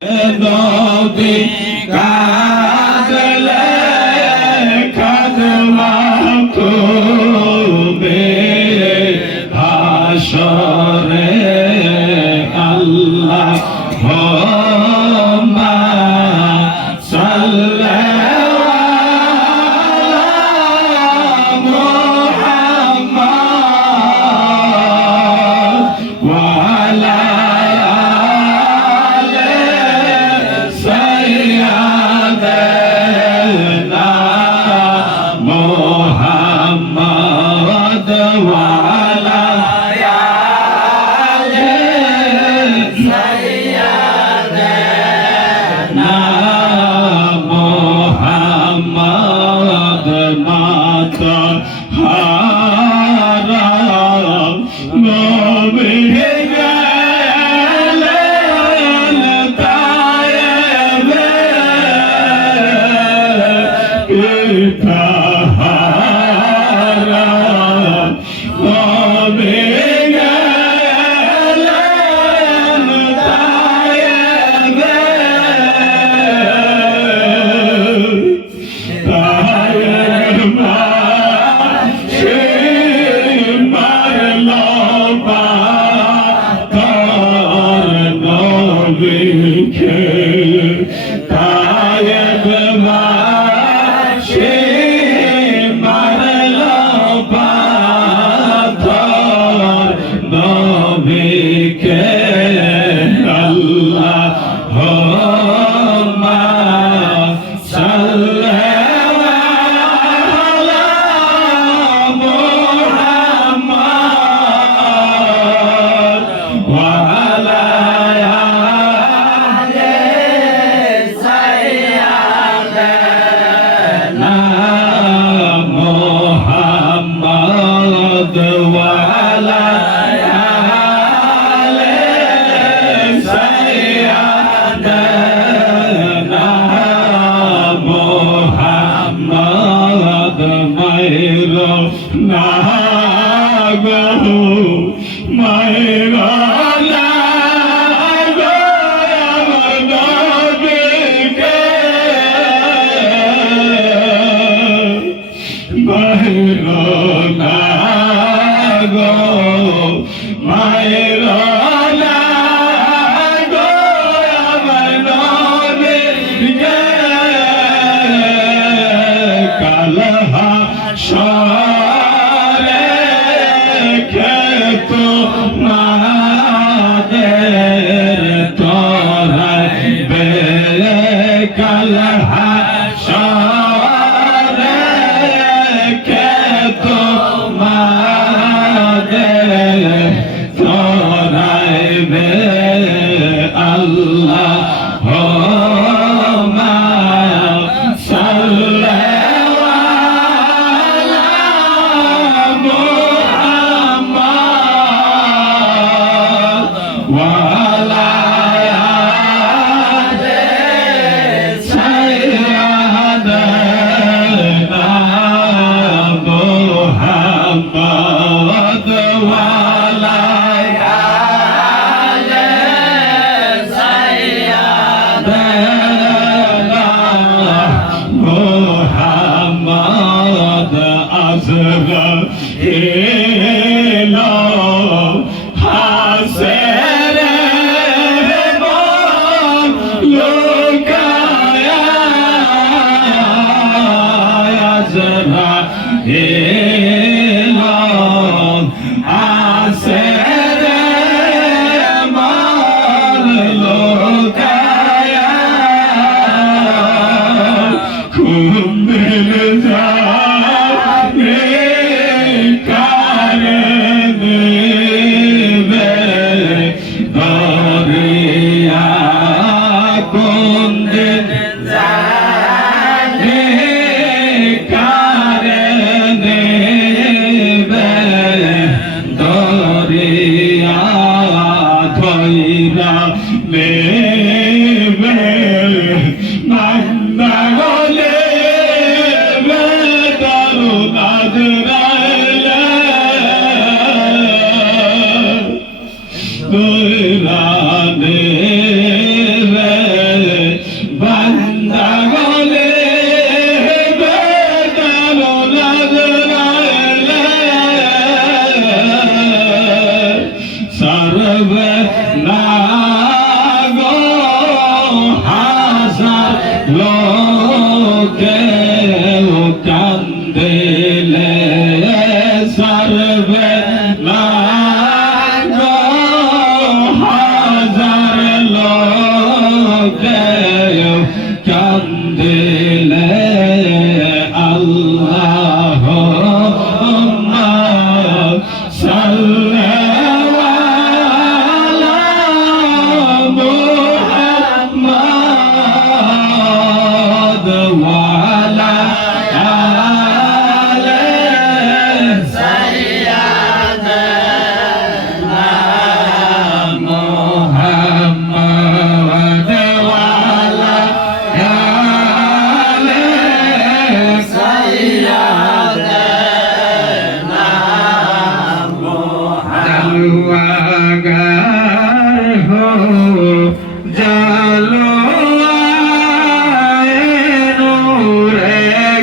নবী কাঁদলে কাঁদমা খুবে হাসরে আল্লাহ হুম্মা সাল্লি Karan কান্দিলে আল্লাহুম্মা সাল্লি আলা মুহাম্মাদ ওয়া আলা আলি সাইয়্যিদানা মুহাম্মাদ ওয়া আলা আলি সাইয়্যিদানা মুহাম্মাদ हो জালোয়ায়ে নূরে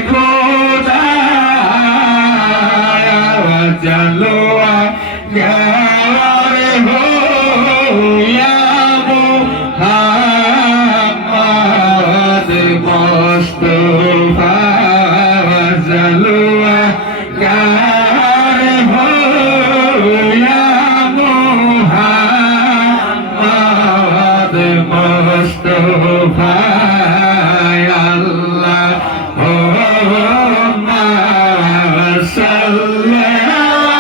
খোদা জালোয়া গারে हो या मुहम्मद मुस्तफा জালোয়া गारे हो या मुहम्मद मुस्तफा अल्लाहुम्मा सल्ली अला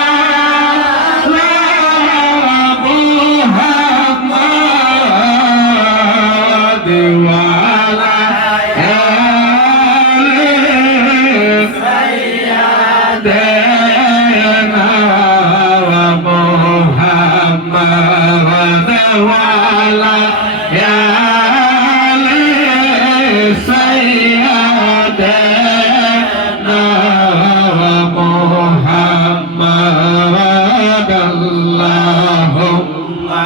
मुहम्मद वा अला आलि सय्यिदाना मुहम्मद वा अला आलि सय्यिदाना मुहम्मद अल्लाहुम्मा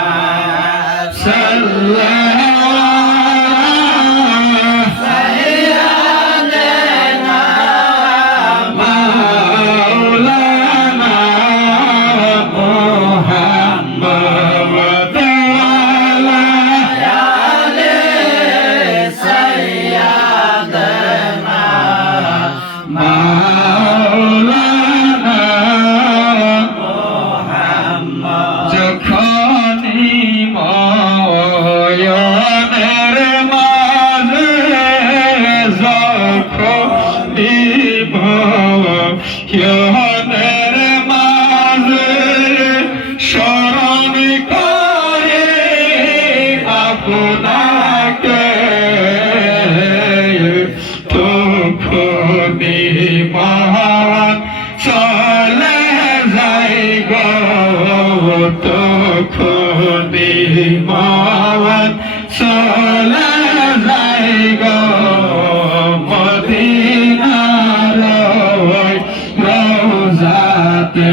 सल्ली सय्यिदाना मौलाना मुहम्मद वाला आले सय्यिदाना मौलाना मुहम्मद যখনই ময়নের মাঝে যখনই ময়নের মাঝে স্মরণ করে আপনাকে তখনই মহান চলে যাই গো তখনই মহান চলে যাই গো মদিনার ওই রওজাতে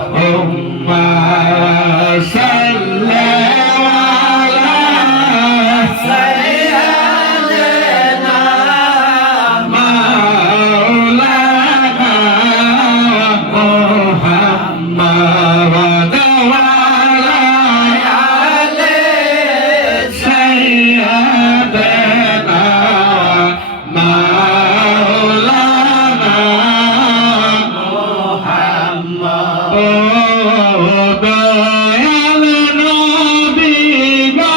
আল্লাহুম্মা সাল্লি আলা সাইয়্যিদিনা মাওলানা মুহাম্মদ ওয়া আলা আলি সাইয়্যিদিনা মাওলানা মুহাম্মদ ও দয়াল নবী গো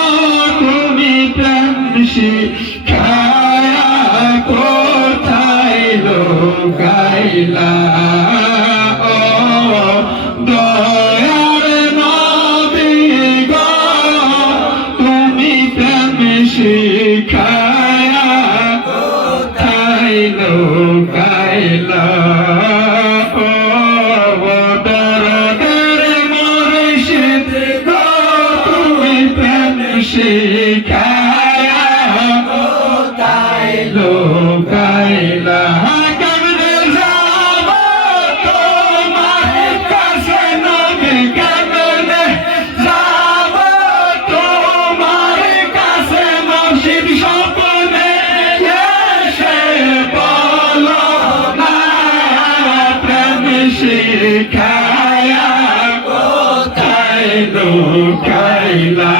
তুমি প্রেম শিখায়া কোথায় লুকাইলা ও দয়াল নবী গো তুমি প্রেম শিখায়া কোথায় লুকাইলা ও দরদের মুর্শিদ গো তুমি প্রেম শিখায়া কোথায় লুকাইলা কেমনে যাব তোমার কাছে নবী কেমনে যাব তোমার কাছে মুর্শিদ স্বপ্নে এসে বলো না প্রেম শিখায়া কোথায় লুকাইলা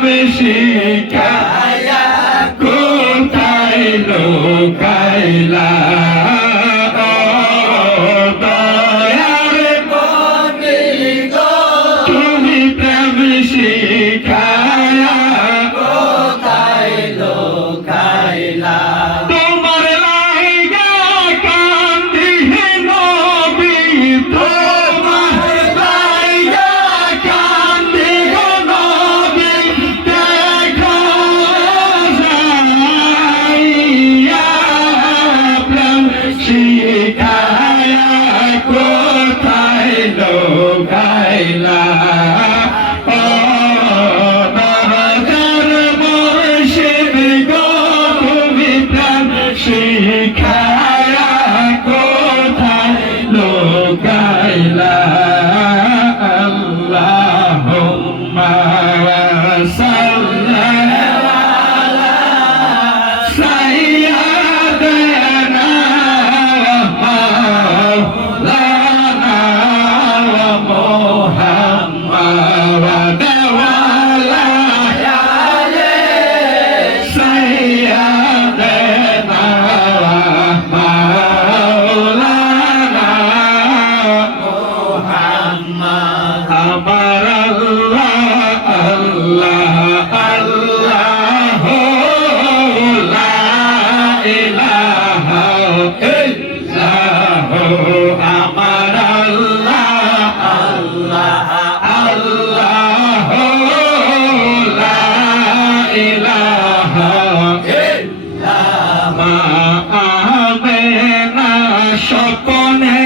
প্রেম শিখায়া কোথায় লুকাইলা দয়ার নবী গো তুমি প্রেম শিখায়া কোথায় লুকাইলা তোমার লাইগা কান্দি নবী তোমার লাইগা কান্দি নবী দেখো যাইয়া প্রেম শিখায়া কোথায় লুকাইলা শিখায়া কোথায় লুকাইলা আল্লাহুম্মা সাল্লি আলা সাইয়্যিদিনা মাওলানা মুহাম্মাদ ওয়া আলা আলি সাইয়্যিদিনা আমার আল্লাহ আল্লাহ আল্লাহ লা ইলাহা ইল্লাহু আমার আল্লাহ আল্লাহ আল্লাহ লা ইলাহা ইল্লাহু আমেনা স্বপ্নে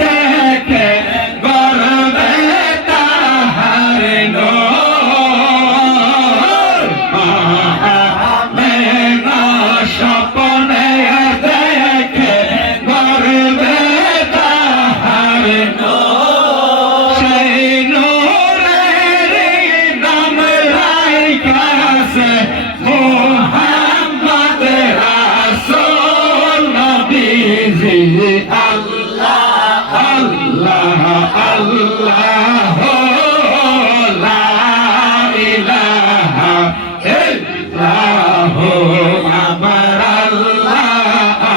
দেখে গর্বে তাহার নূর আমেনা স্বপ্নে দেখে গর্বে তাহার নূর সেই নূরের নাম রাইখাছে মুহাম্মদ রাসূল নবীজি আল্লাহ আল্লাহ আল্লাহ লা ইলাহা ইল্লাহু আমার আল্লাহ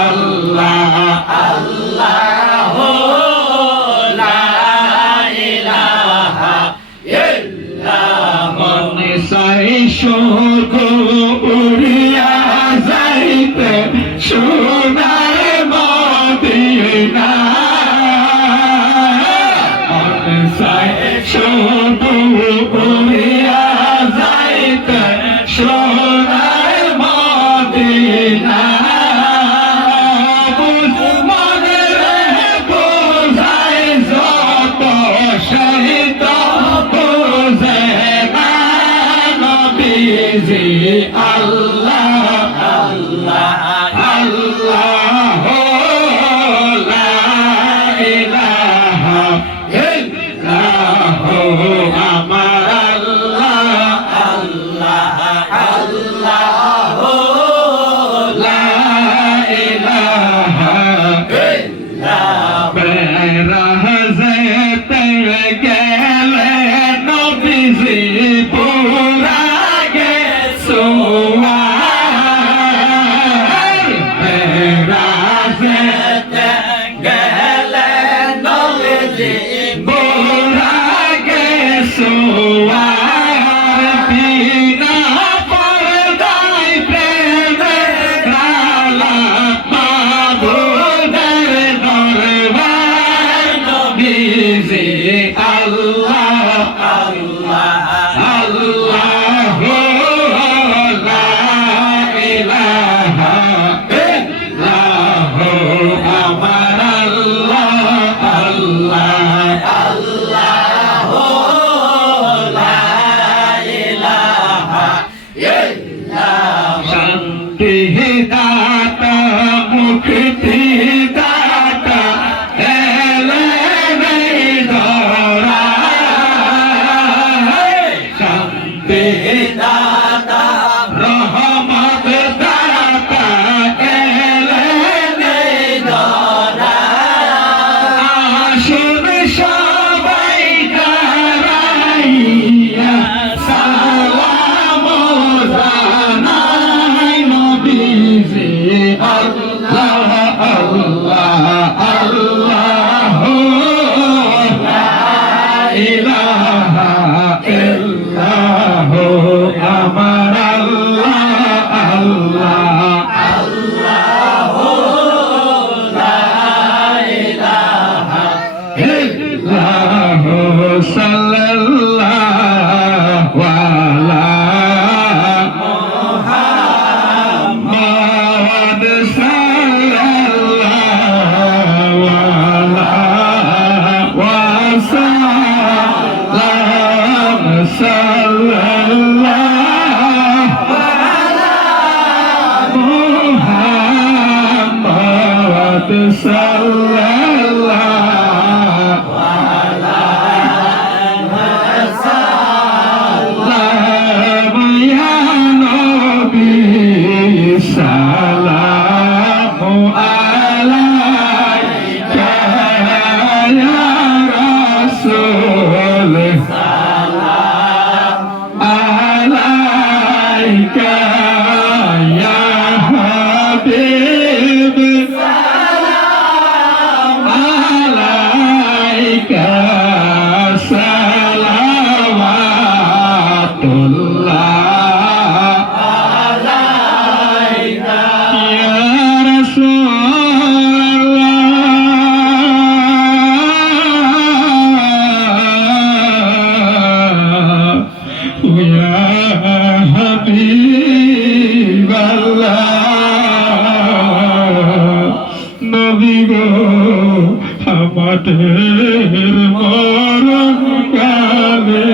আল্লাহ আল্লাহ লা ইলাহা ইল্লাহু নিসাই শুকু উড়িয়া যাইতে সোনার মদিনা শুধু উড়িয়া যাইতে সোনার মদিনা মনে রে বোঝাই যত শহীদ বোঝে না নবীজি আল্লাহ আল্লাহ আল্লাহ লা ইলাহা ইল্লাহু আমার আল্লাহ আল্লাহ আল্লাহ লা ইলাহা ইল্লাহু বেরাজতে গেলে নবীজি পুরা গেছুয়ার বেরাজতে গেলে নবীজি পুরা গেছুয়ার বিনা পর্দায় প্রেমে রালা মাবুদের দরবার নবীজি আল্লাহ আল্লাহ আল্লাহ লা ইলাহা ইল্লাহু আমার আল্লাহ আল্লাহ আল্লাহ লা ইলাহা ইল্লাহু শান্তি দাতা মুক্তি দাতা এলেন ধরায় শান্তি দাতা রহমত দাতা এলেন ধরায় আসুন সবাই দাঁড়াইয়া সালাম সাল্লাল্লাহু আলা মুহাম্মদ সাল্লাল্লাহু আলা সাল্লাম ইয়া নবী সালামু আলাইকা ইয়া রাসূল আলাইকা ইয়া হাবিব সালাম আলাইকা সালাওয়াতুল্লাহ আলাইকা ইয়া রাসূলুল্লাহ ইয়া হাবিবাল্লাহ নবী গো আমাদের মরণ কালে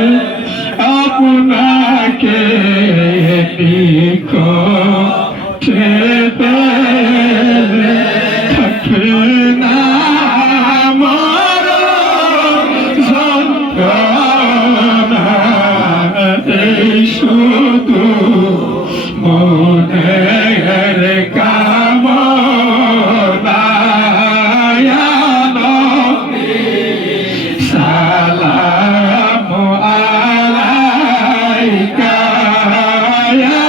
আপনাকে নিকটে পেলে থাকে না মরণ যন্ত্রণা এই শুধু মনের কামনা ইয়া নবী সালামু আলাইকা ইয়া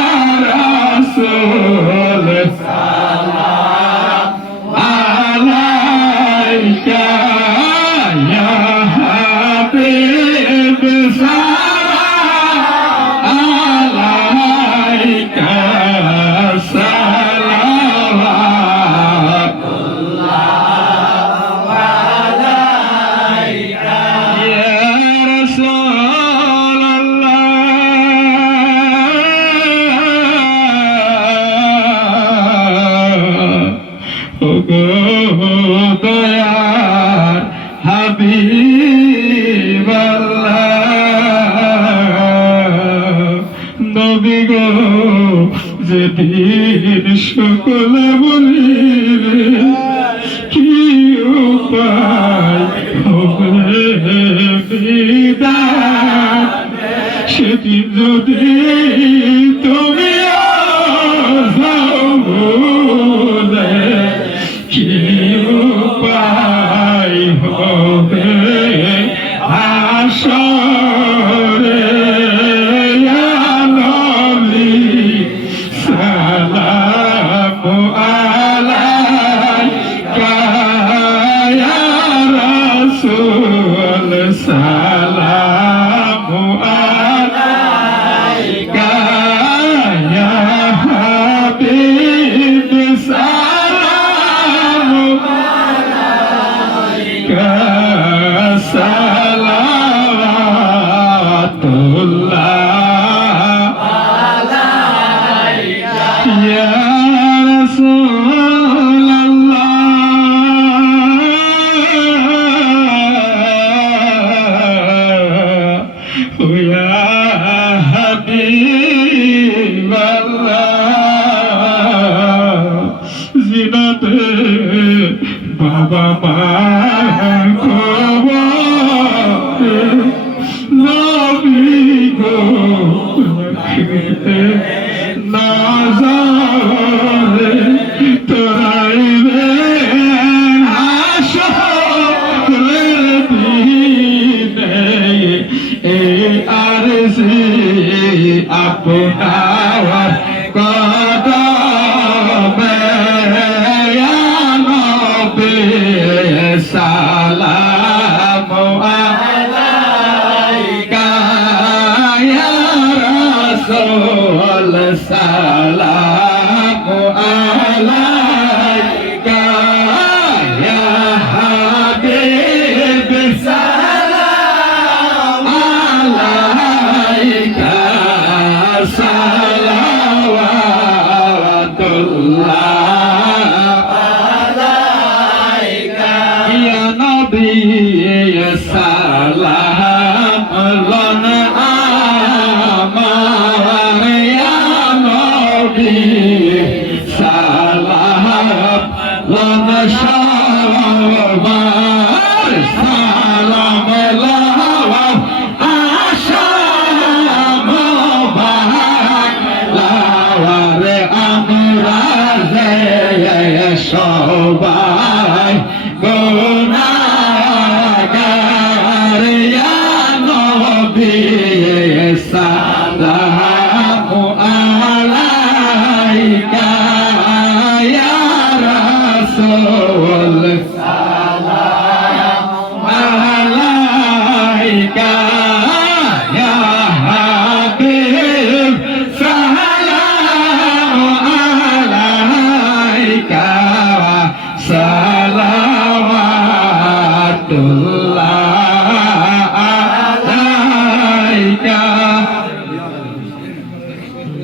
রাসূল সালামু আলাইকা ইয়া হাবিব সালাম আলাইকা সালাওয়াতুল্লাহ আলাইকা ইয়া রাসূলুল্লাহ ওগো দয়ার হাবিবাল্লাহ নবী গো যেদিন সকলে বলিবে কি উপায় হবে বিদায় সেদিন যদি তুমি যাও বলে কি উপায় হবে হাসরে ইয়া নবী সালামু আলাইকা ইয়া রাসূল সালামু আলাইকা ইয়া হাবিব সালামু আলাইকা সালাওয়াতুল্লাহ আলাইকা ইয়া রাসূলুল্লাহ ইয়া হাবিবাল্লাহ জিনাতে বাবা মা খবর নবী গো রাখিতে নাজারে তোরাইবে হাসরের দিনে এই আরজি আপনার কদমে ইয়া নবী সালামু আলাইকা ইয়া রাসূল সালামু আলাইকা ইয়া হাবিব সালাম আলাইকা সালাওয়াতুল্লাহ আলাইকা ইয়া নবী সালাম লনা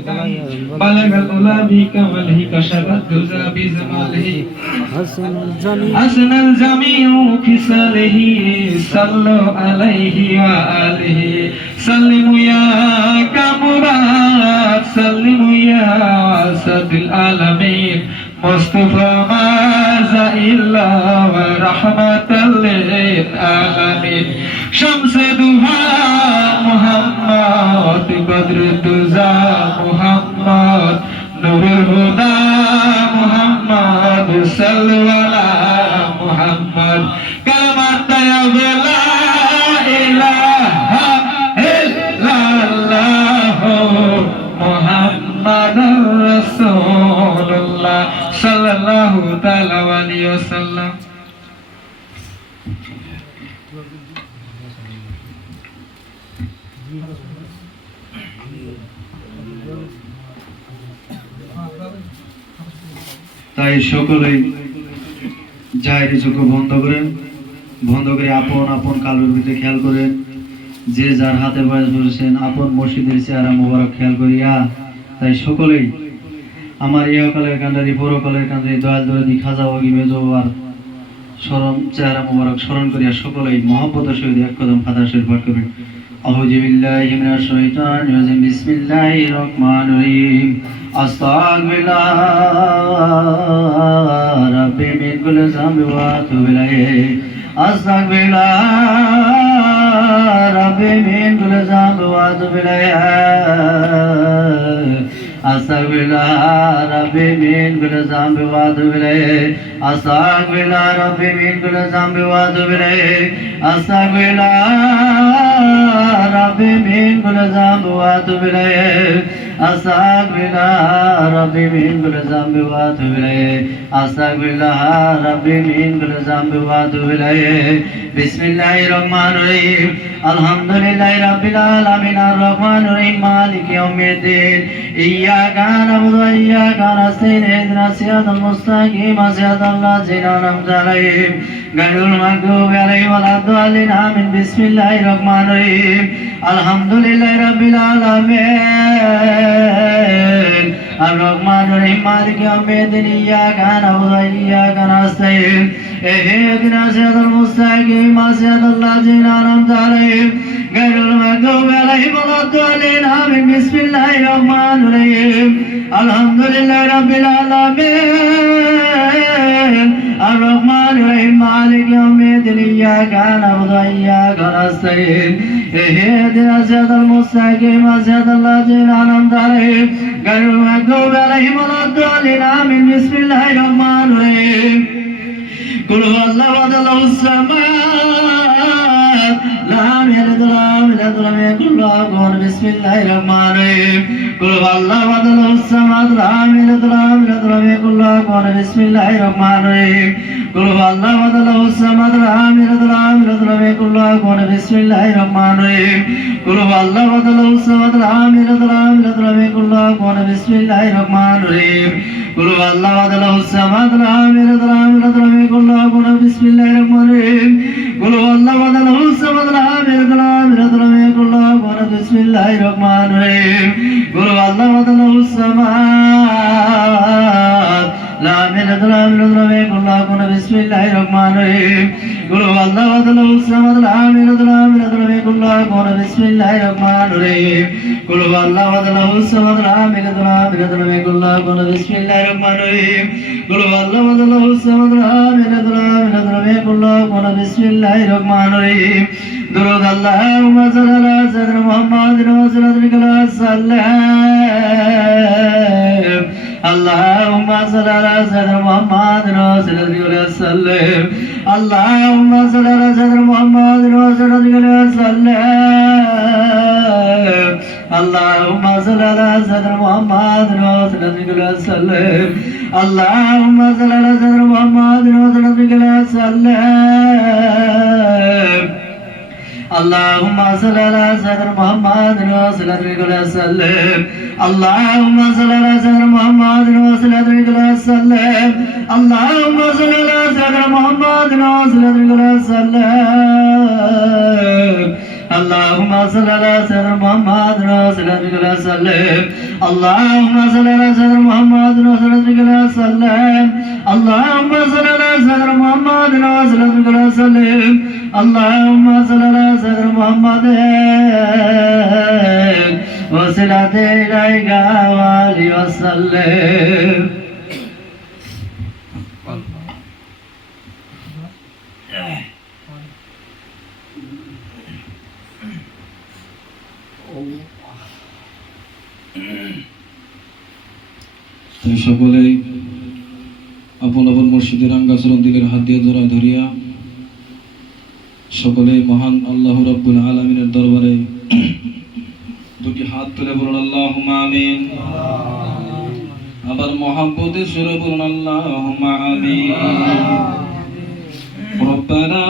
بلغ العلا بكماله كشف الدجى بجماله حسن الجميع خصاله صلوا عليه وآله سلموا يا كامرات سلموا يا أسد العالمين مصطفى ماذا إلا ورحمة للعالمين شمس ضحى محمد بدر الدجى محمد نور الهدى محمد صلوا على محمد كلمة يا لا إله إلا الله محمد رسول الله صلى الله تعالى عليه وسلم তাই সকলেই জাহেরি চোখ বন্ধ করেন, বন্ধ করে আপন আপন কালবের ভিতরে খেয়াল করেন, যে যার হাতে বয়স বসেছেন আপন মসজিদের চেহারা মোবারক খেয়াল করিয়া। তাই সকলেই আমার ইহকালের কান্ডারি পরকালের কান্ডারি দয়াল দরদি খাজা ওগি মেজোবার স্মরণ চেহারা মোবারক স্মরণ করিয়া সকলেই মহব্বতের সহিত এক কদম ফাতিহা শরীফ পাঠ করবেন। আউযু বিল্লাহি মিনাশ শাইতানির রাজিম বিসমিল্লাহির রহমানির রহিম আস্তাগফিরুল্লাহ রাব্বি মিন কুল্লি যামবি ওয়া আতুবু ইলাইহি আস্তাগফিরুল্লাহ রাব্বি মিন কুল্লি যামবি ওয়া আতুবু ইলাইহি আস্তাগফিরুল্লাহ রাব্বি মিন কুল্লি যামবি ওয়া আতুবু ইলাইহি আস্তাগফিরুল্লাহ রাব্বি মিন কুল্লি যামবি ওয়া আতুবু ইলাইহি আস্তাগফিরুল্লাহ রাব্বি মিন কুল্লি যামবি ওয়া আতুবু ইলাইহি আস্তাগফিরুল্লাহ রাব্বি মিন কুল্লি যামবি ওয়া আতুবু ইলাইহি আস্তাগফিরুল্লাহ রাব্বি মিন কুল্লি যামবি ওয়া আতুবু ইলাইহি বিসমিল্লাহির রহমানির রহিম আলহামদুলিল্লাহি রাব্বিল আলামিন আর রহমানির রহিম মালিকি ইয়াউমিদ্দিন ইয়্যাকা না'বুদু ওয়া ইয়্যাকা নাস্তাঈন ইহদিনাস সিরাতাল মুস্তাকিম সিরাতাল লাযিনা আন'আমতা আলাইহিম গায়রুল মাগদুবি আলাইহিম ওয়ালাদ-দাল্লিন আমিন বিসমিল্লাহির রহমানির রহিম আলহামদুলিল্লাহি রাব্বিল আলামিন আর রহমানির রহিম মালিকি ইয়াউমিদ্দিন ইয়্যাকা না'বুদু ওয়া ইয়্যাকা নাস্তাঈন ইহদিনাস সিরাতাল মুস্তাকিম সিরাতাল লাযিনা আন'আমতা আলাইহিম গায়রুল মাগদুবি আলাইহিম ওয়ালাদ-দাল্লিন আমিন বিসমিল্লাহির রহমানির রহিম আলহামদুলিল্লাহি রাব্বিল আলামিন আর রহমানির রহিম মালিকি ইয়াউমিদ্দিন ইয়্যাকা না'বুদু ওয়া ইয়্যাকা নাস্তাঈন ইহদিনাস সিরাতাল মুস্তাকিম সিরাতাল লাযিনা আন'আমতা আলাইহিম গায়রুল মাগদুবি আলাইহিম ওয়ালাদ-দাল্লিন আমিন বিসমিল্লাহির রহমানির রহিম কুল হুয়াল্লাহু আহাদ আল্লাহুস সামাদ লাম ইয়ালিদ ওয়ালাম ইউলাদ ওয়ালাম ইয়াকুল লাহু কুফুওয়ান বিসমিল্লাহির রহমানির রহিম কুল হুয়াল্লাহু আহাদ আল্লাহুস সামাদ লাম ইয়ালিদ ওয়ালাম ইউলাদ ওয়ালাম ইয়াকুল লাহু কুফুওয়ান বিসমিল্লাহির রহমানির রহিম কুল হুয়াল্লাহু আহাদ আল্লাহুস সামাদ লাম ইয়ালিদ ওয়ালাম ইউলাদ ওয়ালাম ইয়াকুল লাহু কুফুওয়ান বিসমিল্লাহির রহমানির রহিম কুল হুয়াল্লাহু আহাদ আল্লাহুস সামাদ লাম ইয়ালিদ ওয়ালাম ইউলাদ ওয়ালাম ইয়াকুল লাহু কুফুওয়ান বিসমিল্লাহির রহমানির রহিম কুল হুয়াল্লাহু আহাদ আল্লাহুস সামাদ লাম ইয়ালিদ ওয়ালাম ইউলাদ ওয়ালাম ইয়াকুল লাহু কুফুওয়ান বিসমিল্লাহির রহমানির রহিম কুল হুয়াল্লাহু আহাদ আল্লাহুস সামাদ লাম ইয়ালিদ ওয়ালাম ইউলাদ ওয়ালাম ইয়াকুল লাহু কুফুওয়ান বিসমিল্লাহির রহমানির রহিম কুল হুয়াল্লাহু আহাদ আল্লাহুস সামাদ লাম ইয়ালিদ ওয়ালাম ইউলাদ ওয়ালাম ইয়াকুল লাহু কুফুওয়ান বিসমিল্লাহির রহমানির রহিম কুল হুয়াল্লাহু আহাদ আল্লাহুস সামাদ লাম ইয়ালিদ ওয়ালাম ইউলাদ ওয়ালাম ইয়াকুল লাহু কুফুওয়ান বিসমিল্লাহির রহমানির রহিম কুল হুয়াল্লাহু আহাদ আল্লাহুস সামাদ লাম ইয়ালিদ ওয়ালাম ইউলাদ ওয়ালাম ইয়াকুল লাহু কুফুওয়ান বিসমিল্লাহির রহমানির রহিম কুল হুয়াল্লাহু আহাদ আল্লাহুস সামাদ লাম ইয়ালিদ ওয়ালাম ইউলাদ ওয়ালাম ইয়াকুল লাহু কুফুওয়ান বিসমিল্লাহির রহমানির রহিম দুরূদ আল্লাহুম্মা সাল্লি আলা সাইয়্যিদিনা মুহাম্মাদিন ওয়া সাল্লাল্লাহু আলাইহি ওয়াসাল্লাম আল্লাহুম্মা সাল্লি আলা সাইয়্যিদিনা মুহাম্মাদিন ওয়া সাল্লাল্লাহু আলাইহি ওয়াসাল্লাম আল্লাহুম্মা সাল্লি আলা সাইয়্যিদিনা মুহাম্মাদিন ওয়া সাল্লাল্লাহু আলাইহি ওয়াসাল্লাম আল্লাহুম্মা সাল্লি আলা সাইয়্যিদিনা মুহাম্মাদিন ওয়া সাল্লাল্লাহু আলাইহি ওয়াসাল্লাম আল্লাহুম্মা সাল্লি আলা সাইয়্যিদিনা মুহাম্মাদিন ওয়া সাল্লাল্লাহু আলাইহি ওয়াসাল্লাম اللهم صل على سيدنا محمد وصلى الله عليه وسلم اللهم صل على سيدنا محمد وصلى الله عليه وسلم اللهم صل على سيدنا محمد وصلى الله عليه وسلم اللهم صل على سيدنا محمد وعلى آله وسلم اللهم صل على سيدنا محمد وعلى آله وسلم اللهم صل على سيدنا محمد وعلى آله وسلم اللهم صل على سيدنا محمد وصلة إليك وآله وسلم সকলেই আপন আপন মসজিদের আঙ্গাচরণ দিলের হাত দিয়ে জোড়ায় ধরিয়া সকলে মহান আল্লাহ রাব্বুল আলামিনের দরবারে দুটি হাত তুলে বলুন আল্লাহুম্মা আমিন। আবার মহব্বতে সুরে বলুন আল্লাহুম্মা আমিন। রব্বানা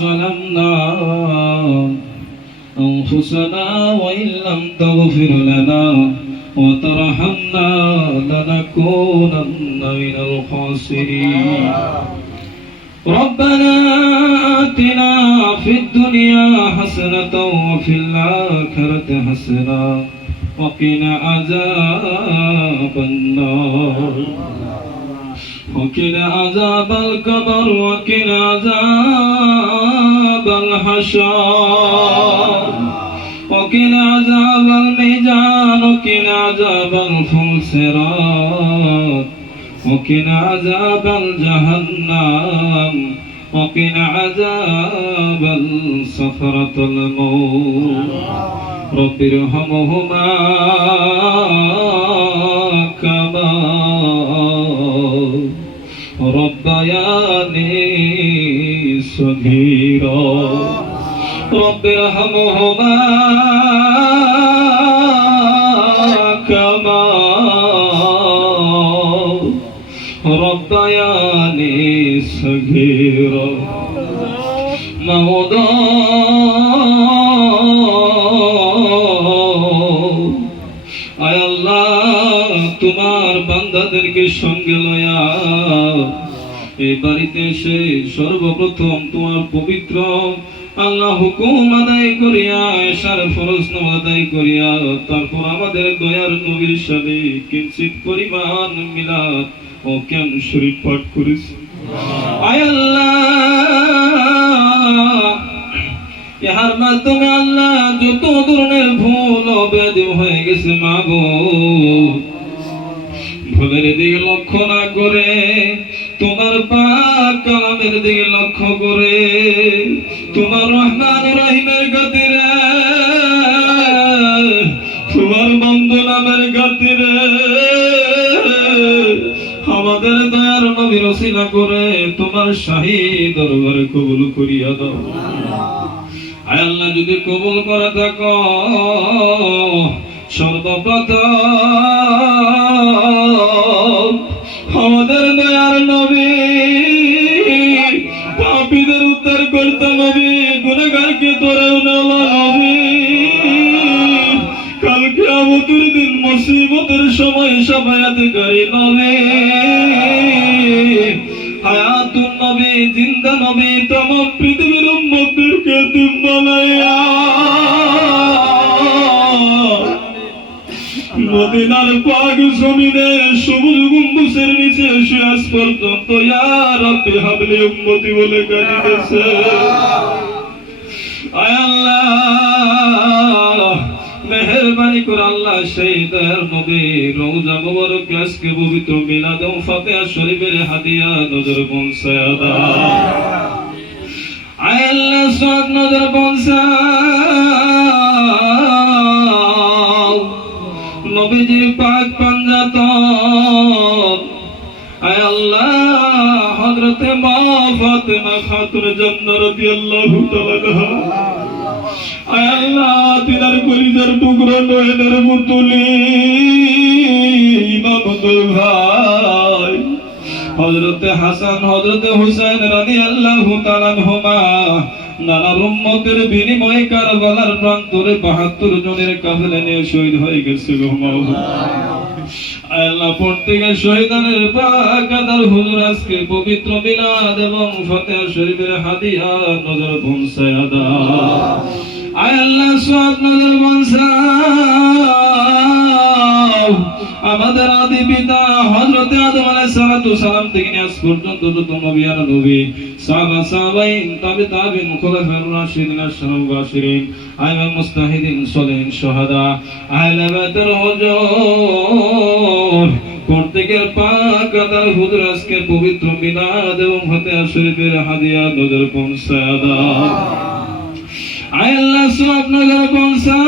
যালামনা আনফুসানা ওয়া ইল্লাম তাগফির লানা وترحمنا لنكونن من الخاسرين ربنا آتنا في الدنيا حسنة وفي الآخرة حسنة وقنا عذاب النار وقنا عذاب القبر وقنا عذاب الحشر وقنا عذاب الميزان وقنا عذاب الفلسرات وقنا عذاب الجهنم وقنا عذاب الصخرة الموت رب ارحمهما كما ربياني صغيرا رب ارحمهما كما ربياني صغيرا موضوع আয় আল্লাহ তোমার বান্দাদেরকে সঙ্গে লয়া এই বাড়িতে এসে সর্বপ্রথম তোমার পবিত্র আল্লাহ হুকুম আদায় করিয়া এশার ফরজ নামাজ আদায় করিয়া তারপর আমাদের দয়ার নবীর সাথে কিঞ্চিত পরিমাণ মিলাদ ও কেন শরীফ পাঠ করেছি। আয় আল্লাহ ইহার মাধ্যমে আল্লাহ যত ধরনের ভুল ও বেদী হয়ে গেছে মাগো ভুলের দিকে লক্ষ্য না করে তোমার পাক কালামের দিকে লক্ষ্য করে তোমার রহমান রহিমের খাতিরে তোমার বন্ধু নামের খাতিরে আমাদের দয়ার নবীর ওসিলা করে তোমার শাহী দরবারে কবুল করিয়া দাও। আয় আল্লাহ যদি কবুল করে থাকো সর্বপ্রথম আমাদের দয়ার নবী পাপীদের উদ্ধার করতে নবী গুনাহগারকে ধরেও নেওয়া নবী কাল কিয়ামতের দিন মুসিবতের সময় শাফায়াতকারী নবী হায়াতুন নবী জিন্দা নবী तमाम পৃথিবীর উম্মতদেরকে তুমি বানায়া মদিনার পাক জমিনে সবুজ গম্বুজের নিচে এসে আজ পর্যন্ত ইয়া রাব্বি হাবলি উম্মতি বলে কাঁদিতেছে। আয় আল্লাহ মেহেরবানি করে আল্লাহ সেই দয়ার নবী রওজা মুবারক আজকে পবিত্র মিলাদ ও ফাতিহা শরীফের হাদিয়া নজর পৌঁছায়া দাও। আয় আল্লাহ সদ নজর পৌঁছাও নবীজির পাক পাঞ্জাতন আয় আল্লাহ হযরতে মা ফাতেমা খাতুন জান্নাত রাদিয়াল্লাহু তাআলা আয় আল্লাহ তিনার কলিজার টুকরো নয়নের পুতুলি ইমামতুল ভাই হযরতে হাসান হযরতে হুসাইন রাদিয়াল্লাহু তাআলা আনহুমা নানার উম্মতের বিনিময়ে কারবালার প্রান্তরে ৭২ জনের কাফেলা নিয়ে শহীদ হয়ে গেছে গো মাওলা। আল্লাহ প্রত্যেক শহীদের পাক আদার হুজুর আজকে পবিত্র মিলাদ এবং ফাতিহা শরীফের হাদিয়া নজর পৌঁছায়া দাও। আয় আল্লাহ সওয়াব নজর বনসাও আমাদের আদি পিতা হযরত আদম আলাইহিস সালাতু সালাম থেকে নিয়ে আজ পর্যন্ত যত নবী আর নবী সাহাবা সাহাবাইন তাবে তাবিন খুলাফায়ে রাশিদিন আশ-শারাফ বাশিরিন আইমাম মুস্তাহিদিন সলিহিন শুহাদা আহলে বাইতের হুজুর প্রত্যেকের পাক আদার হুজুর আজকে পবিত্র মিলাদ এবং ফাতিহা শরীফের হাদিয়া নজর পৌঁছায় দাও আয় আল্লাহ সওয়াব নজর পৌঁছাও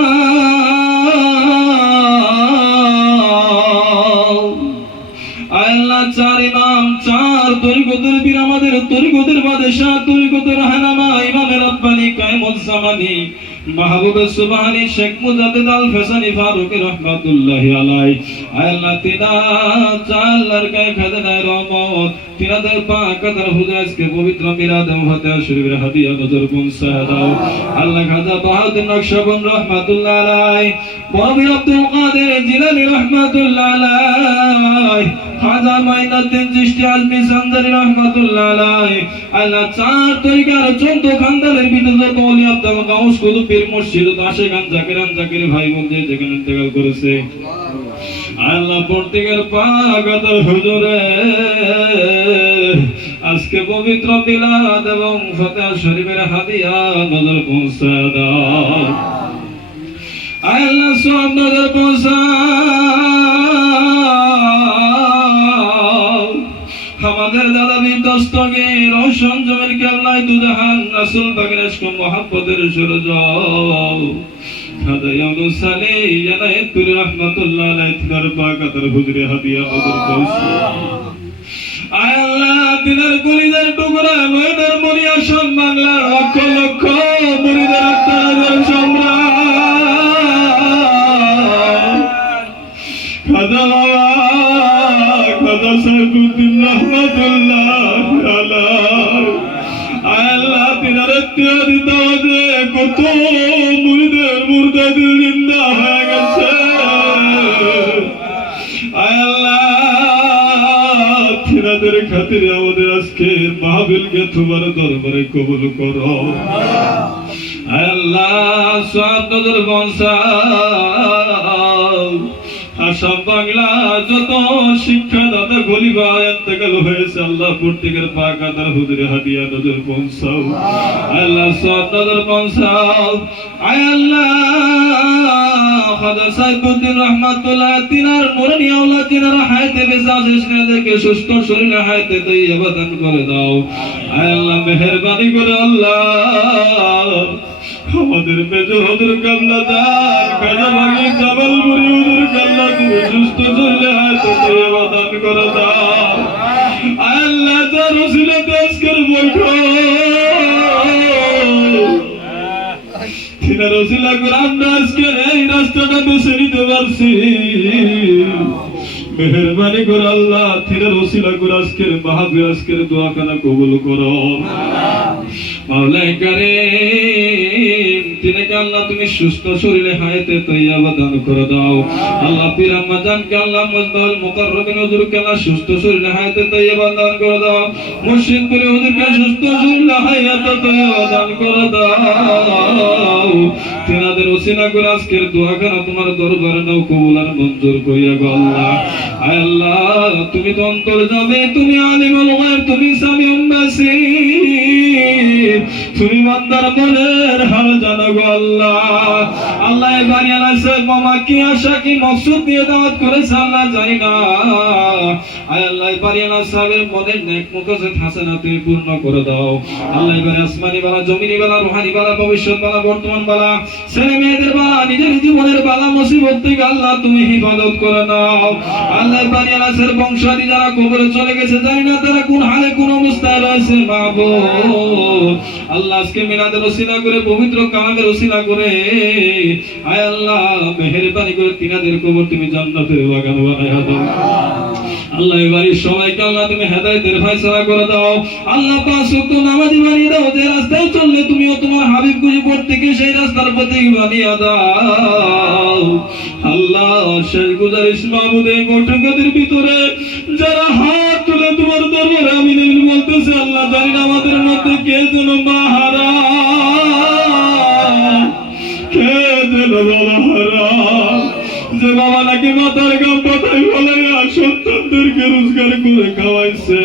আয় আল্লাহ চার ইমাম চার তরিকতের পীর আমাদের তরিকতের বাদশা তরিকতের হানামা ইমামে রব্বানি কায়েমুজ জামানি মাহবুবে সুবহানি শেখ মুজাদ্দিদ আল ফেসানি ফারুকী রাহমাতুল্লাহি আলাইহি আয় আল্লাহ তিনা চাল্লার গায়ে খাজনায়ে রহমত তিনাদের পাক আদার হুজুর আজকে পবিত্র মিলাদ এবং ফাতিহা শরীফের হাদিয়া নজর পৌঁছায় দাও আল্লাহ খাজা বাহাউদ্দিন নকশবন্দ রাহমাতুল্লাহ আলাইহি বড় আব্দুল কাদের জিলানী রাহমাতুল্লাহ আলাইহি খাজা মাইনুদ্দিন চিশতি আজমি সানজারি রাহমাতুল্লাহ আলাইহি আল্লাহ চার তরিকার 14 খানদানের ভিতরে যত ওলি আব্দুল গাউস কুতুবের মুর্শিদ আশিকান জাকিরান জাকির ভাই বোন যে যেখানে ইন্তেকাল করেছে আল্লাহ প্রত্যেকের পাক আদার হুজুরে আজকে পবিত্র মিলাদ এবং ফাতিহা শরীফের হাদিয়া নজর পৌঁছায় দাও আল্লাহ সওয়াব নজর পৌঁছাও আমাদের দাদা বিদস্তগীর রোশন জমিরকে আল্লাহ দুজাহান রাসূল পাকের ইশক মুহাব্বতের সুরজাও খাজা ইউনুস আলী ইয়ানায়েতুর রাহমাতুল্লাহ আলাইহি তার পাক আদার হুজুরে হাদিয়া নজর পৌঁছাও আয় আল্লাহ দিনের কলিজার টুকরা নয়নের মরিয়া সব বাংলার লক্ষ লক্ষ মুরিদের আত্মার সম্রাট খাজা বাবা খাজা সাইফুদ্দিন রাহমাতুল্লাহ আলাইহি আয় আল্লাহ দিনের ইত্যাদি দাওয়াতে কত মুরিদের মুর্দা দিল জিন্দা হয়ে গেছে আয় আল্লাহ তিনাদের খাতিরে আমাদের আজকে মাহফিলকে তোমার দরবারে কবুল করো আয় আল্লাহ সওয়াব নজর পৌঁছাও আসাম বাংলা যত শিক্ষাদাতা খলিফা ইন্তেকাল হয়েছে আল্লাহ প্রত্যেকের পাক আদার হুজুরে হাদিয়া নজর পৌঁছাও আল্লাহ সওয়াব নজর পৌঁছাও আয় আল্লাহ খাজা সাইফুদ্দিন রাহমাতুল্লাহ তিনার নুরানি আওলাদ তিনার হায়াতে বেঁচে আছে সেনাদেরকে সুস্থ শরীরে হায়াতে তৈয়বা দান করে দাও আয় আল্লাহ মেহেরবানি করে আল্লাহ আমাদের মেজর হুজুর কাল্লা দান খাজা ভাগি জামালপুরি হুজুর কাল্লা তুমি সুস্থ শরীরে হায়াতে তৈয়বা দান করে দাও আয় আল্লাহ যার ওসিলাতে আজকের বৈঠক তিনার ওসিলা করে আমরা আজকে এই রাস্তাটা বেছে নিতে পারছি মেহেরবানি করে আল্লাহ তিনার ওসিলা করে আজকের মাহফিল আজকের দোয়াখানা কবুল করো মাওলাই কারীম তিনাকে আল্লাহ তুমি সুস্থ শরীরে হায়াতে তৈয়বা দান করে দাও আল্লাহ পীর আম্মা জানকে আল্লাহ মুজদাল মুকাররমিন হুজুরকে আল্লাহ সুস্থ শরীরে হায়াতে তৈয়বা দান করে দাও মুর্শিদ পীর হুজুরকে সুস্থ শরীরে হায়াতে তৈয়বা দান করে দাও তিনাদের ওসিলা করে আজকের দোয়াখানা তোমার দরবারে নাও কবুল আর মঞ্জুর করিয়া গো আল্লাহ আয় আল্লাহ তুমি তো অন্তর্যামী তুমি আলিমুল গায়ব তুমি সামিউন বাসীর তুমি বান্দার মনের হাল জানো গো আল্লাহ আল্লাহ বাড়ি আলাইছে মামা কি আশা কি মকসুদ দিয়ে দাওয়াত করেছে আল্লাহ জানি না আয় আল্লাহ বাড়ি আলাইছে মনের নেক মুকসদ হাসানাত তুমি পূর্ণ করে দাও আল্লাহ এবারে আসমানি বালা জমিনি বালা রুহানি বালা ভবিষ্যৎ বালা বর্তমান বালা ছেলে মেয়েদের বালা নিজের জীবনের বালা মুসিবত থেকে আল্লাহ তুমি হিফাজত করে নাও আল্লাহ বাড়ি আলাইছে বংশাদি যারা কবরে চলে গেছে জানি না তারা কোন হালে কোন অবস্থায় রয়েছে মাবুদ আল্লাহ আজকে মিলাদের ওসিলা করে পবিত্র কালামের ওসিলা করে আয় আল্লাহ মেহেরবানি করে তিনাদের কবর তুমি জান্নাতের বাগান বানায়া দাও আল্লাহ এবারে সবাইকে আল্লাহ তুমি হেদায়েতের ফয়সালা করে দাও আল্লাহ পাঁচ ওয়াক্ত নামাজি বানিয়ে দাও যে রাস্তায় চললে তুমিও তোমার হাবিব খুঁজে পড়তে গিয়ে সেই রাস্তার পথে বানিয়ে দাও আল্লাহ শেষ গুজারিশ মাহমুদ এই বৈঠকের ভিতরে যারা হাত তুলে তোমার দরবারে আমিন আমিন বলতেছে আল্লাহ জানি না আমাদের মধ্যে কে যেন মাহারা বাবা হারা, যে বাবা নাকি মাথার গাম পাতায় ফলাইয়া সন্তানদেরকে রোজগার করে খাওয়াইছে,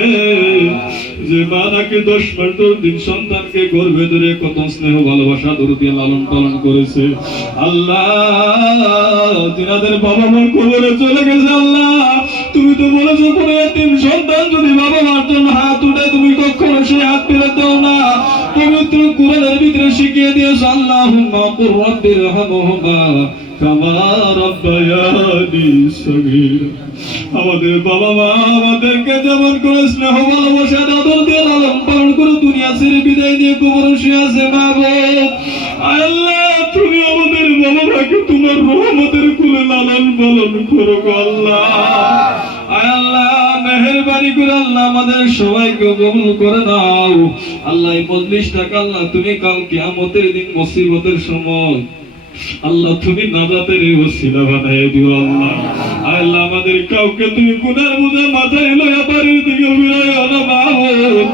যে মা নাকি 10 মাস 10 দিন সন্তানকে গর্ভে ধরে কত স্নেহ ভালোবাসা দূর দিয়ে লালন পালন করেছে। আল্লাহ, তিনাদের বাবা মার কবরে চলে গেছে। আল্লাহ, তুমি তো বলেছো কোন এতিম সন্তান যদি বাবা মার জন্য হাত উঠে তুমি কখনো সেই হাত ফেরত দাও না। পবিত্র কোরআনের ভিতরে শিখিয়ে দিয়েছো, আল্লাহুম্মা কুর রাব্বিরহামহুমা কামা রাব্বায়ানি সগীরা। আমাদের বাবা মা আমাদেরকে যেমন করে স্নেহ ভালোবাসা আদর দিয়ে লালন পালন করে দুনিয়া ছেড়ে বিদায় দিয়ে কবরে শুয়ে আছে মাগো, আল্লাহ তুমি আমাদের বাবা মাকে তোমার রহমতের কুলে লালন পালন করো গো আল্লাহ। আল্লাহ মেহেরবানি করে আল্লাহ আমাদের সবাইকে কবুল করে নাও। আল্লাহ এই মজলিসটাকে আল্লাহ তুমি কাল কিয়ামতের দিন মুসিবতের সময় আল্লাহ তুমি নাজাতের ওসিলা বানায় দিও আল্লাহ। আল্লাহ আমাদের কাউকে তুমি গুনার বোঝা মাথায় লইয়া বাড়ির দিকে ফিরাইও না মাহবুব।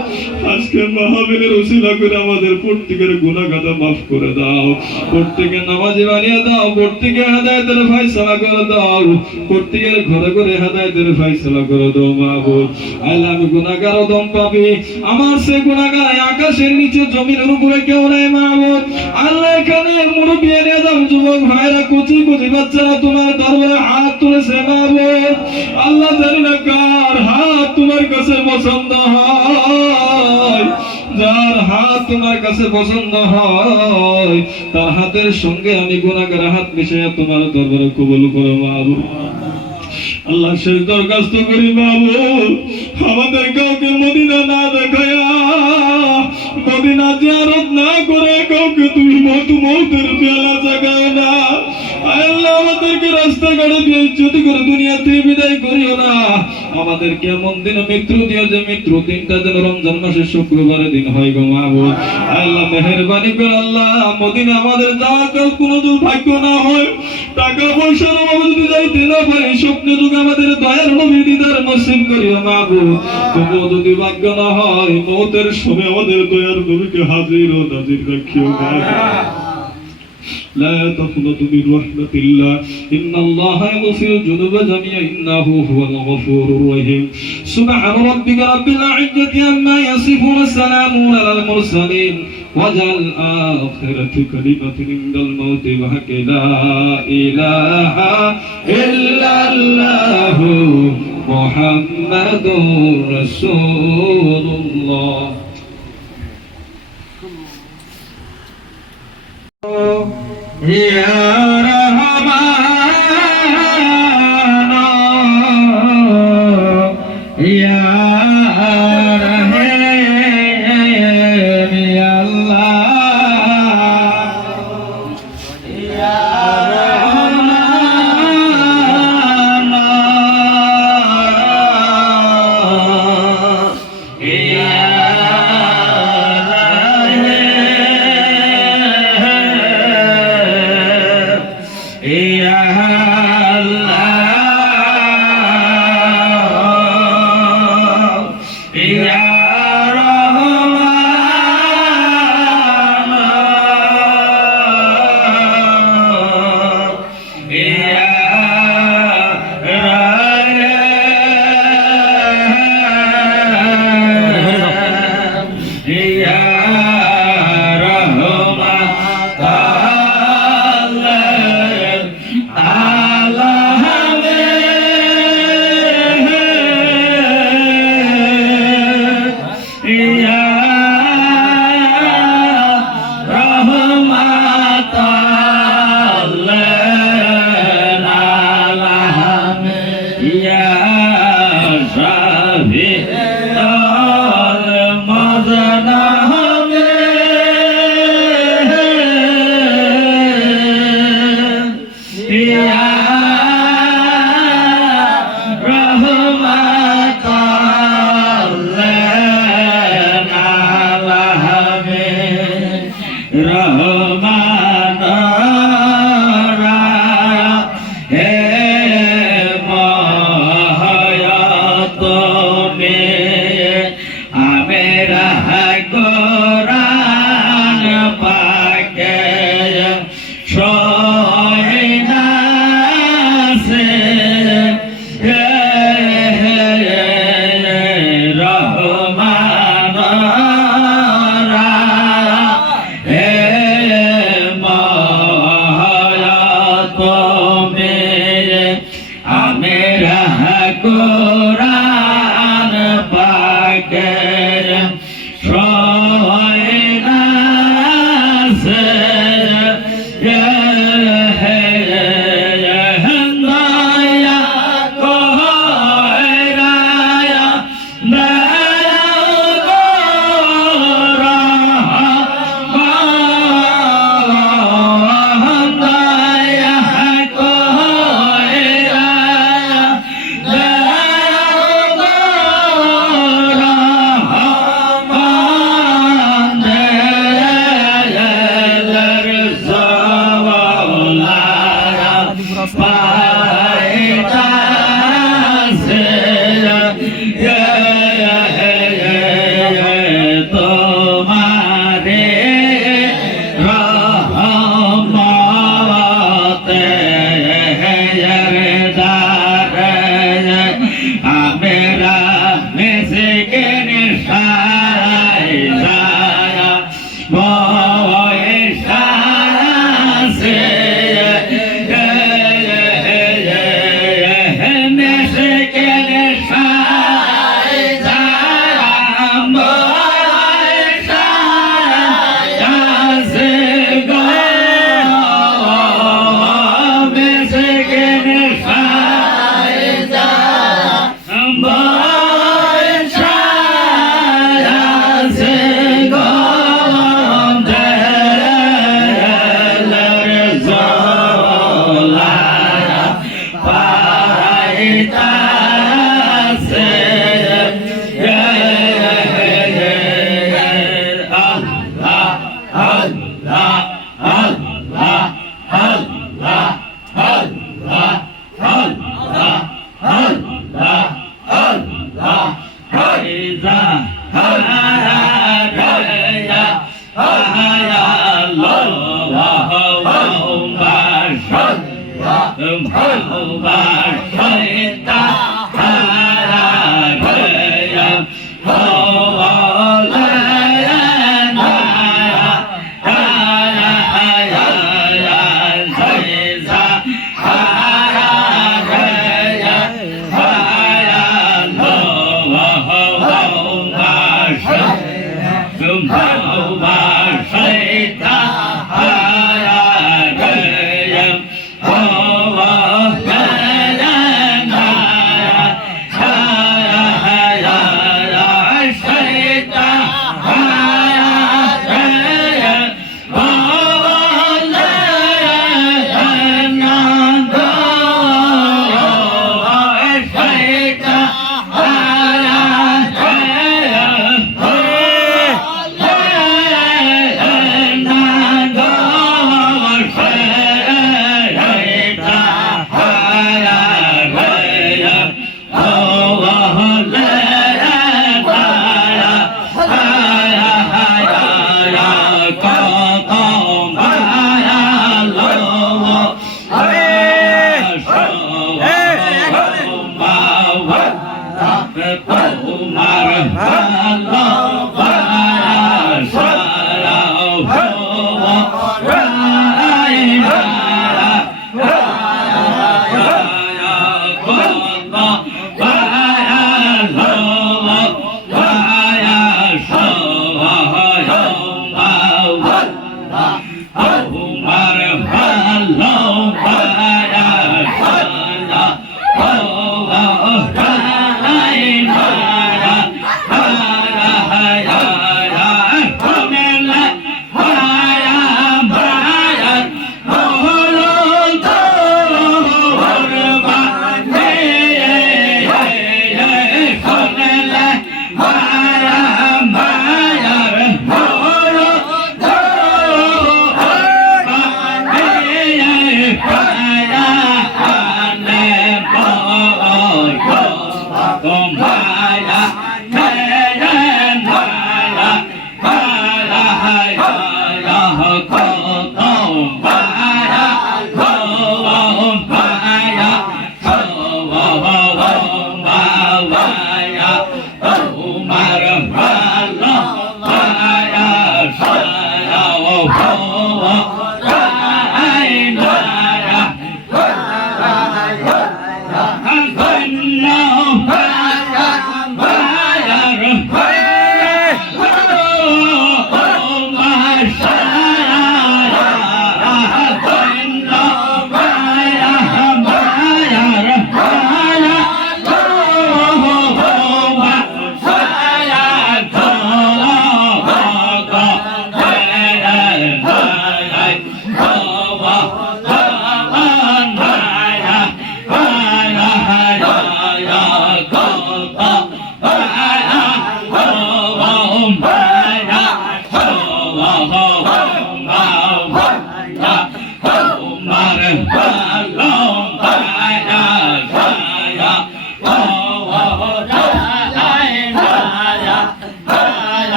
আজকে মাহফিলের ওসিলা করে আমাদের প্রত্যেকের গুনাহ খাতা মাফ করে দাও, প্রত্যেকের নামাজি বানিয়ে দাও, প্রত্যেকের হেদায়েতের ফয়সালা করে দাও, প্রত্যেকের ঘরে ঘরে হেদায়েতের ফয়সালা করে দাও মাহবুব। আল্লাহ আমি গুনাহগার দম পাবি, আমার সে গুনাহগার আকাশের নিচে জমিনের উপরে কেউ নাই মাহবুব। আল্লাহ এখানে মুরব্বি এনে দাও, যুবক ভাইরা কচি কচি বাচ্চারা তোমার দরবারে হাত তুলেছে মাহবুব। আল্লাহ জানি না কার হাত তোমার কাছে পছন্দ হয়, যার হাত তোমার কাছে পছন্দ হয় তার হাতের সঙ্গে আমি গুনাহগার হাত মিশিয়ে তোমার দরবারে কবুল করো মাহবুব। আল্লাহ শেষ দরখাস্ত করি মাহবুব, আমাদের কাউকে মদিনা না দেখায়া, মদিনা জিয়ারত না করে কাউকে তুমি মৌতের পেয়ালা জাগায় না। আল্লাহ আমাদেরকে রাস্তাঘাটে বেইজ্জতি করে দুনিয়া থেকে বিদায় করিও না। আমাদেরকে এমন দিনে মৃত্যু দিও যে মৃত্যু দিনটা যেন রমজান মাসের শুক্রবারের দিন হয় গো মাহবুব। আল্লাহ মেহেরবানি করে আল্লাহ মদিনা আমাদের যাওয়ার কোনো দুর্ভাগ্য না হয়, টাকা পয়সার অভাবে যদি যাইতে না পারি, স্বপ্নে যুগে আমাদের দয়ার নবী দিদার নসিব করিও মাহবুব। তবুও যদি ভাগ্য না হয় মওতের সময় আমাদের দয়ার নবীকে হাজির ও নাজির রাখিও মাহবুব। لا تقنطوا من رحمة الله إن الله يغفر الذنوب جميعا إنه هو الغفور الرحيم. سبحان ربك رب العزة عما يصفون، سلام على المرسلين، واجعل آخرة كلمة عند الموت وحق لا إله إلا الله محمد رسول الله. يا رحمن يا رحيم يا الله يا رحمن يا মেরা কোরআন পাকের সয়নাসে দয়া কইরা তোমারে রহমতে আমেরা মেসিকিন সাইয়া বয়সাসে মেসিকিন সাইয়া বয়সাসে গো মেসিকিন সাইয়া বয়সাসে গো দেলের জলায়া পাইতাছে আল্লাহ আল্লাহ আল্লাহ আল্লাহ আল্লাহ আল্লাহ আল্লাহ আল্লাহ হাইজা হায়া হায়া হায়া আল্লাহ বাশা বাশা হায়া হায়া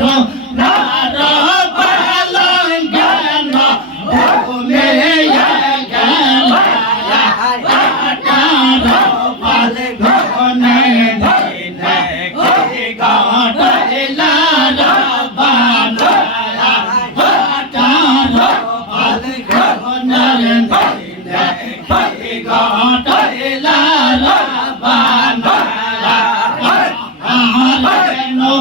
সোনার পালঙ্কেন ঘুমে গেল পাল ঘনে দিনে কি গাটাইলা রবানা পাল ঘনে দিনে কি গাটাইলা রবানা আহারেনো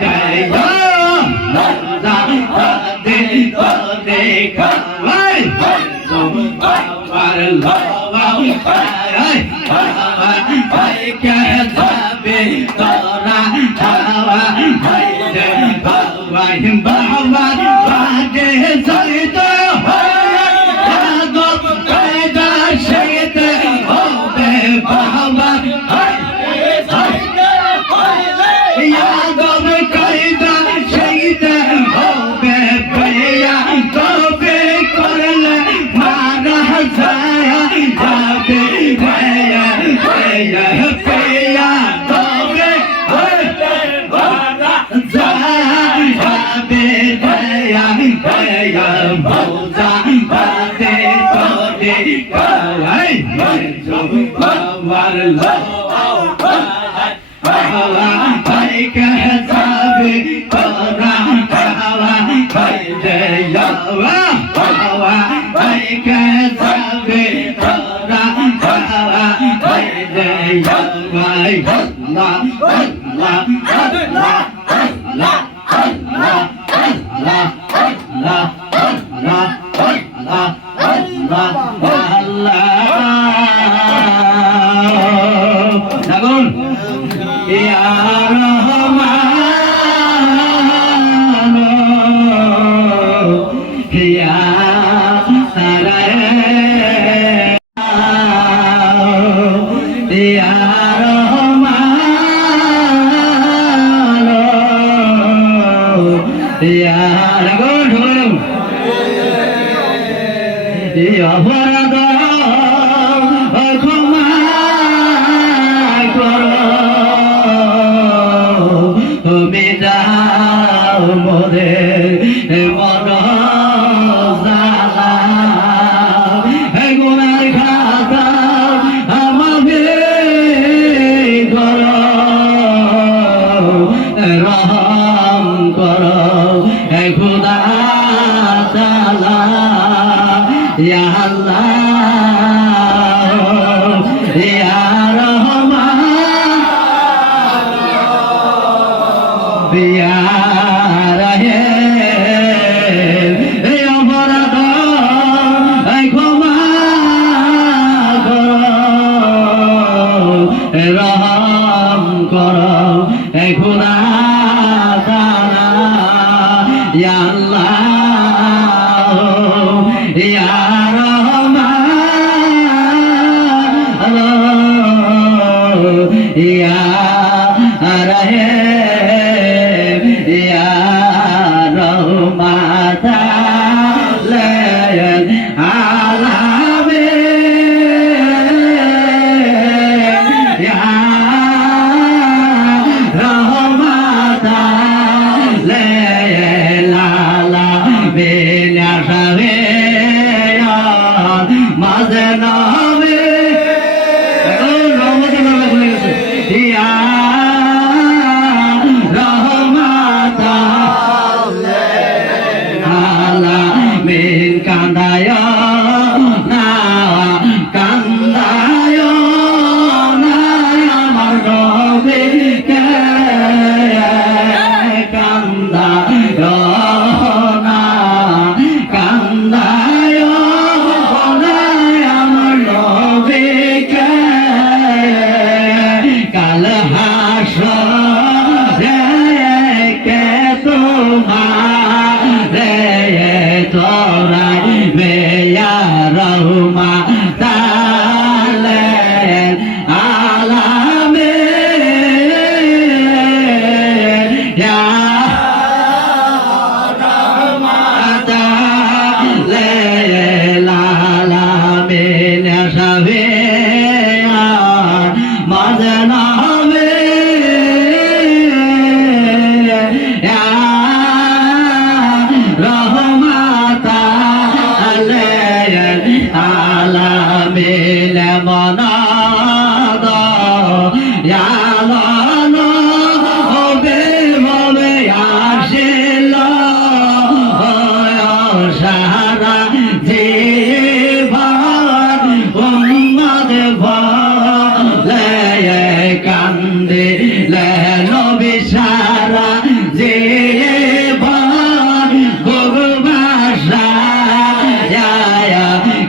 Hey,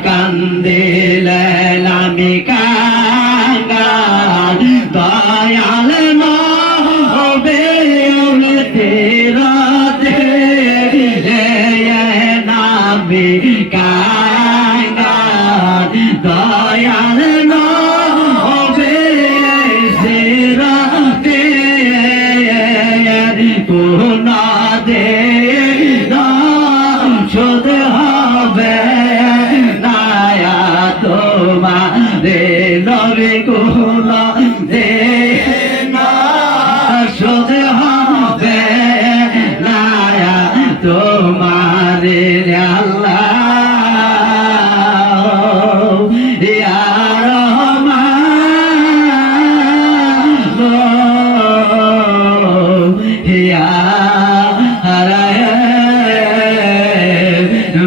কান্দিলে সিরাতে নামে কাঙ্গাল দয়াল নবে সিরাতে কোন দে শোধ হবে নায়া তোমারে নবে কোন দে শোধ হবে নায়া তোমারে আল্লাহ ইয়া রহমান ইয়া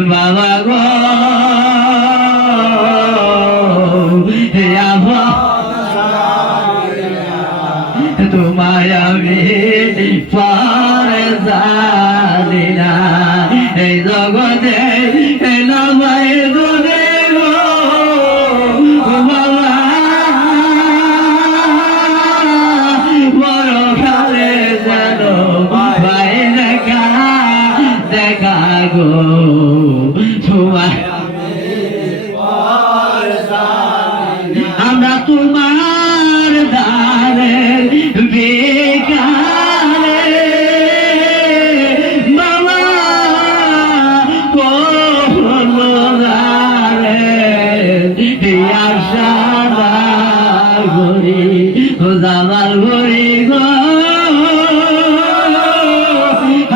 বাবা গো তোমায় আমি পারে জানি না এই জগতে নামাই দরে গো বাবা বড় খালে যেন ভাই দেখা গো তোমায় আমরা তোমার দ্বারে বেকারে বাবা আশা ঘুরি জামাল ঘুরি গো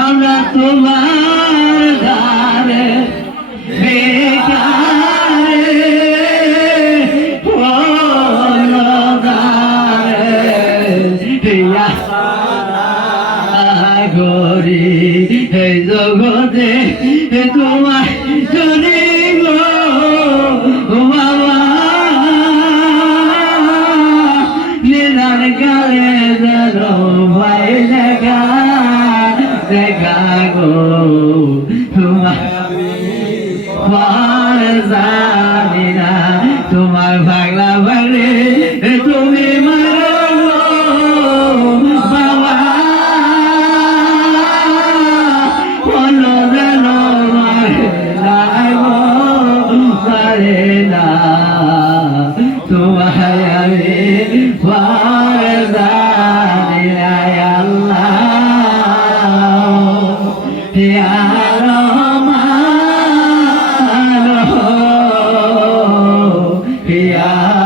আমরা তোমার দ্বারে বেকারে গরি এই জগতে তোমায় যদি গো বাবা নিদান কালে যেন ভাই দেখা গো তোমায় জানি না তোমার পাগলা বলে তুমি মারো বাবা বলো যেন পারে না তোমায় আমি জানি না আল্লাহ ইয়া রহমান ইয়া